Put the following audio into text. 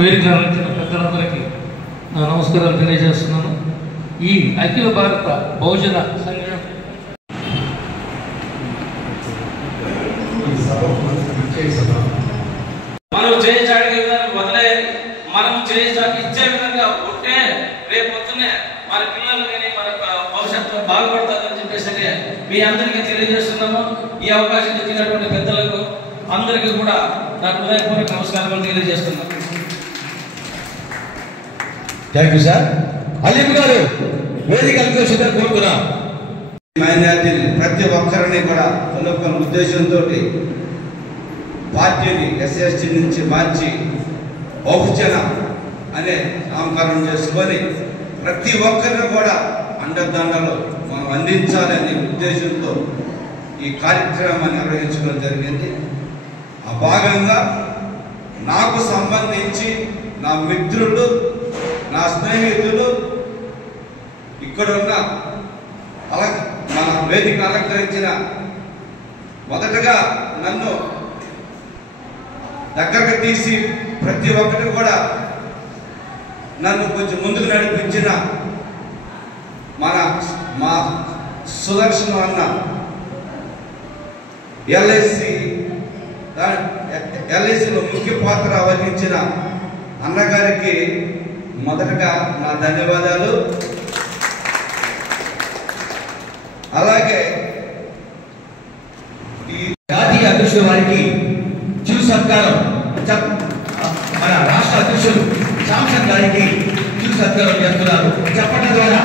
పెద్దలందరికీ నా నమస్కారాలు తెలియజేస్తున్నాను. ఈ అఖిల భారత బహుజన సంఘం మనం చేయచాడే విధానం వదిలేయాలి. మనం ఇచ్చే విధంగా ఉంటే రేపు పొద్దున్నే మన పిల్లలు కానీ మన భవిష్యత్తు బాగుపడుతుందని చెప్పేసి మీ అందరికీ తెలియజేస్తున్నాము. ఈ అవకాశం ఇచ్చినటువంటి పెద్దలకు అందరికీ కూడా నా హృదయపూర్వక నమస్కారాలు తెలియజేస్తున్నాను. Thank you sir. అలీం గారు వేదిక అలంకరించాలని కోరుతున్నా. మైనారిటీని ప్రతి ఒక్కరిని కూడా కనుక్కున్న ఉద్దేశంతో పార్టీని ఎస్ఎస్టీ నుంచి మార్చి బహుజన అనే నామకరణం చేసుకొని ప్రతి ఒక్కరిని కూడా అండదండలు మనం అందించాలనే ఉద్దేశంతో ఈ కార్యక్రమాన్ని నిర్వహించడం జరిగింది. ఆ భాగంగా నాకు సంబంధించి నా మిత్రులు, నా స్నేహితులు, ఇక్కడున్న మన వేదికను అలంకరించిన మొదటగా నన్ను దగ్గరకు తీసి ప్రతి ఒక్కటి కూడా నన్ను కొంచెం ముందుకు నడిపించిన మా సుదర్శనం అన్న ఎల్ఐసిలో ముఖ్య పాత్ర వహించిన అన్నగారికి మొదటగా నా ధన్యవాదాలు. అలాగే ఈ జాతీయ అధ్యక్షుల వారికి చిరు సత్కారం, మన రాష్ట్ర అధ్యక్షులు శాంసన్ గారికి చిరు సత్కారం చేస్తున్నారు. చెప్పడం ద్వారా